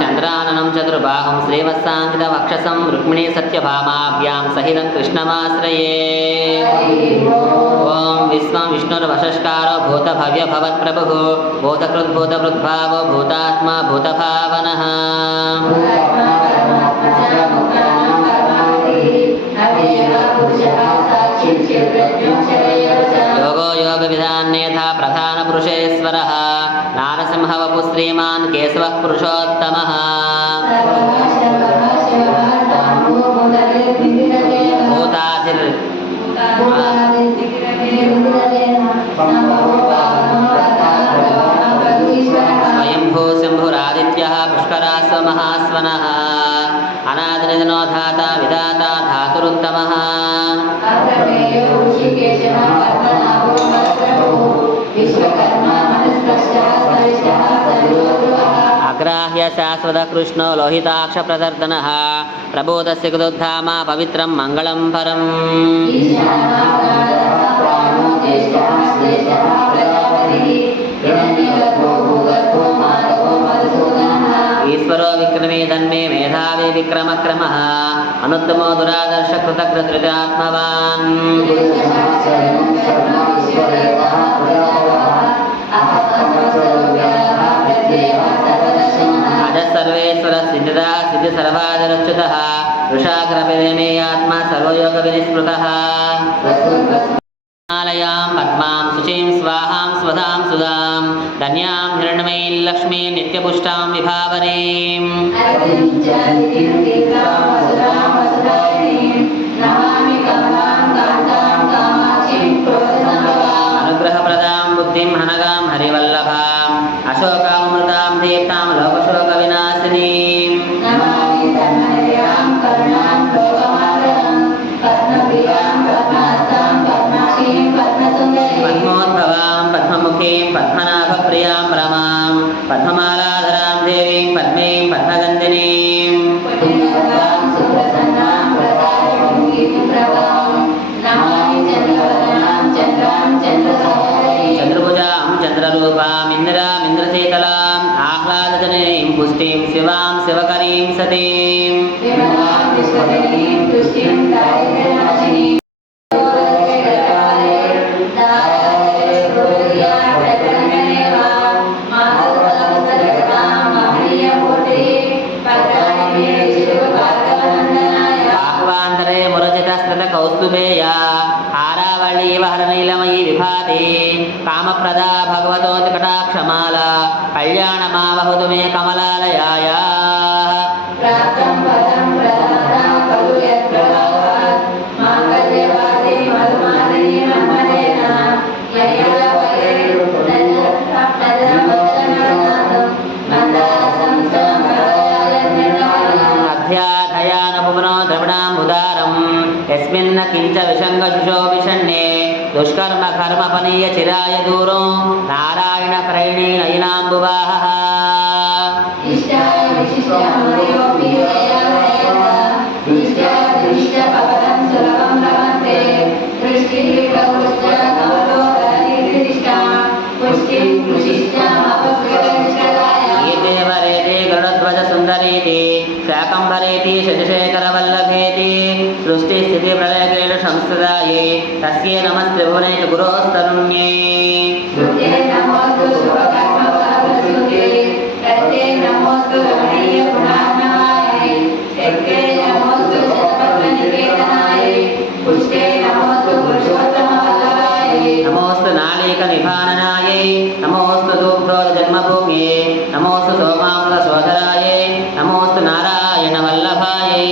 చంద్రాననం చతుర్బాహం శ్రీవత్సాంకిత వక్షసం రుక్మిణీ సత్యభామాభ్యాం సహితం కృష్ణమాశ్రయే. ఓం విశ్వం విష్ణుర్వశష్కారో భూత భవ్య భవత్ప్రభుః భూతకృద్భూతభృద్భావో భూతాత్మా భూతభావనః. యోగో యోగ విధాన్యేథా ప్రధాన పురుషేశ్వరః నారసింహ వపు శ్రీమాన్ కేశవః పురుషోత్తమః. భూతాదిర్ స్వయంభూ శంభురాదిత్యః పుష్కరాస్వ మహాస్వనః. అనాదినిధనో ధాత విధాత ధాతురుత్తమః. అగ్రాహ్య శాశ్వత కృష్ణో లోహితాక్ష ప్రదర్దనః ప్రబోధస్య కుదుద్ధామ పవిత్రం మంగళం పరం. ఈశ్వరో విక్రమే ధన్మే మేధావి విక్రమక్రమః అనుత్తమో దురాదర్శ కృతకృత్రితాత్మవాన్. అజసర్వేశ్వర సిద్ధిదా సిద్ధి సర్వాదరచ్యుతః వృషాగ్రపిరేమేయాత్మా సర్వయోగ వినిస్మృతః. హిమాలయాం పద్మాం శుచీం స్వాహాం స్వధాం సుధాం ధన్యాం హిరణ్మయీం లక్ష్మీం నిత్యపుష్టాం విభావరీం. అనుగ్రహప్రదాం బుద్ధిం హనగాం హరివల్లభాం అశోకామృతాం దీప్తాం లోకశోక వినాశినీం. పద్మోద్భవాం పద్మముఖీం పద్మనాభప్రియాం రమాం పద్మమాలాధరాం దేవీం పద్మీం పద్మగంధినీం. చంద్రభుజాం చంద్రరూపాం ఇందిరాం ఇంద్రశీతలాం ఆహ్లాదజననీం పుష్టిం శివాం శివకరీం సతీం. ఆహ్వాంతరే మురచితస్మృత కౌస్తుభేయ హారావళీవ హరనీలమయీ విభాతి కామప్రదా భగవతోతి కటాక్షమాల కళ్యాణమావహుతు మే కమలాలయాయ. అధ్యాధయానపునో ద్రవిణాంబుదారం యస్మిన్న కించ విషంగశుషో విషణ్ణే దుష్కర్మ కర్మపనీయ చిరాయ దూరో నారాయణ ప్రైణీ నయనాంబువాహః. గరుడధ్వజ సుందరీతి శాకంభరేతి శశిశేఖరవల్లభేతి సృష్టి స్థితి ప్రళయక్రీడ సంస్థితాయే తస్యే నమస్త్రిభువనే గురోస్తరుణ్యే. నమోస్తు నాళీక నిభాననాయే నమోస్తు దుగ్ధోద జన్మభూమ్యే నమోస్తు సోమామృత సోదరాయే నమోస్తు నారాయణ వల్లభాయే.